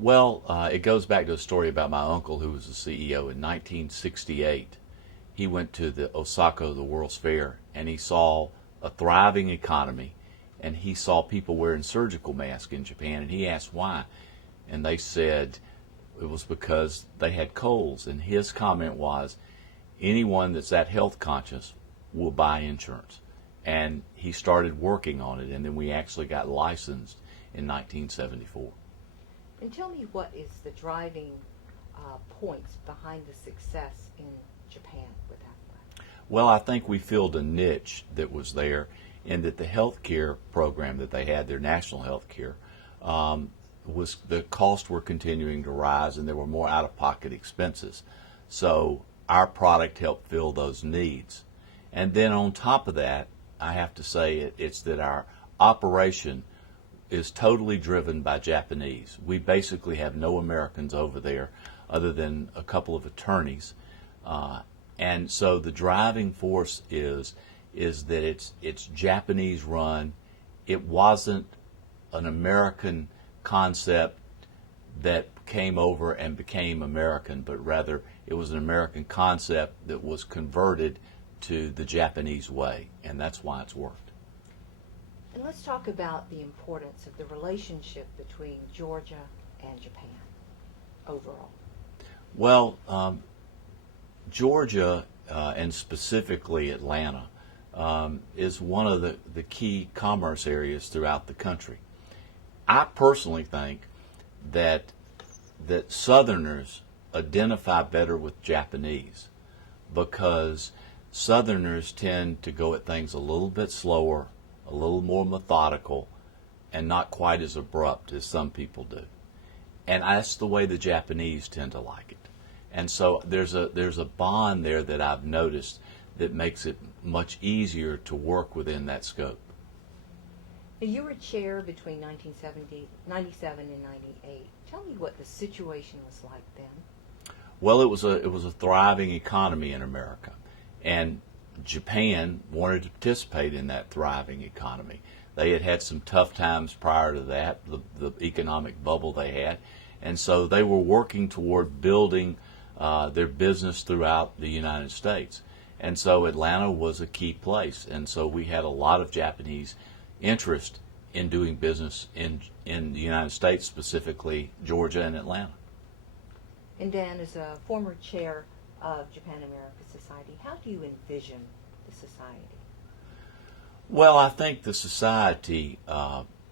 Well, it goes back to a story about my uncle who was the CEO in 1968. He went to the Osaka, the World's Fair, and he saw a thriving economy, and he saw people wearing surgical masks in Japan, and he asked why, and they said it was because they had colds, and his comment was, anyone that's that health conscious will buy insurance. And he started working on it, and then we actually got licensed in 1974. And tell me, what is the driving points behind the success in Japan with Aflac? Well, I think we filled a niche that was there in that the health care program that they had, their national health care, was the costs were continuing to rise and there were more out-of-pocket expenses. So our product helped fill those needs. And then on top of that, I have to say it's that our operation is totally driven by Japanese. We basically have no Americans over there other than a couple of attorneys. And so the driving force is that it's Japanese run. It wasn't an American concept that came over and became American, but rather it was an American concept that was converted to the Japanese way, and that's why it's worked. And let's talk about the importance of the relationship between Georgia and Japan overall. Well, Georgia, and specifically Atlanta, is one of the key commerce areas throughout the country. I personally think that Southerners identify better with Japanese because Southerners tend to go at things a little bit slower, a little more methodical, and not quite as abrupt as some people do. And that's the way the Japanese tend to like it. And so there's a bond there that I've noticed that makes it much easier to work within that scope. You were chair between 1997 and 98. Tell me what the situation was like then. Well, it was a thriving economy in America, and Japan wanted to participate in that thriving economy. They had had some tough times prior to that, the economic bubble they had, and so they were working toward building their business throughout the United States. And so Atlanta was a key place, and so we had a lot of Japanese interest in doing business in the United States, specifically Georgia and Atlanta. And Dan, as a former chair of Japan-America Society, how do you envision the society? Well, I think the society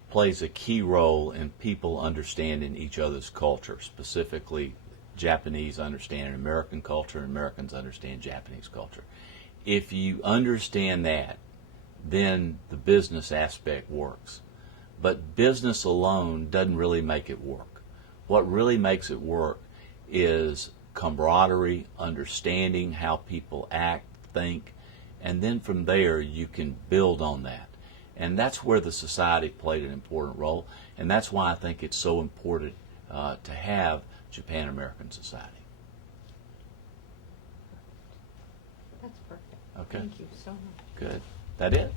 plays a key role in people understanding each other's culture, specifically Japanese understanding American culture and Americans understand Japanese culture. If you understand that, then the business aspect works. But business alone doesn't really make it work. What really makes it work is camaraderie, understanding how people act, think, and then from there you can build on that. And that's where the society played an important role, and that's why I think it's so important to have Japan-American Society. That's perfect. Okay. Thank you so much. Good. That it?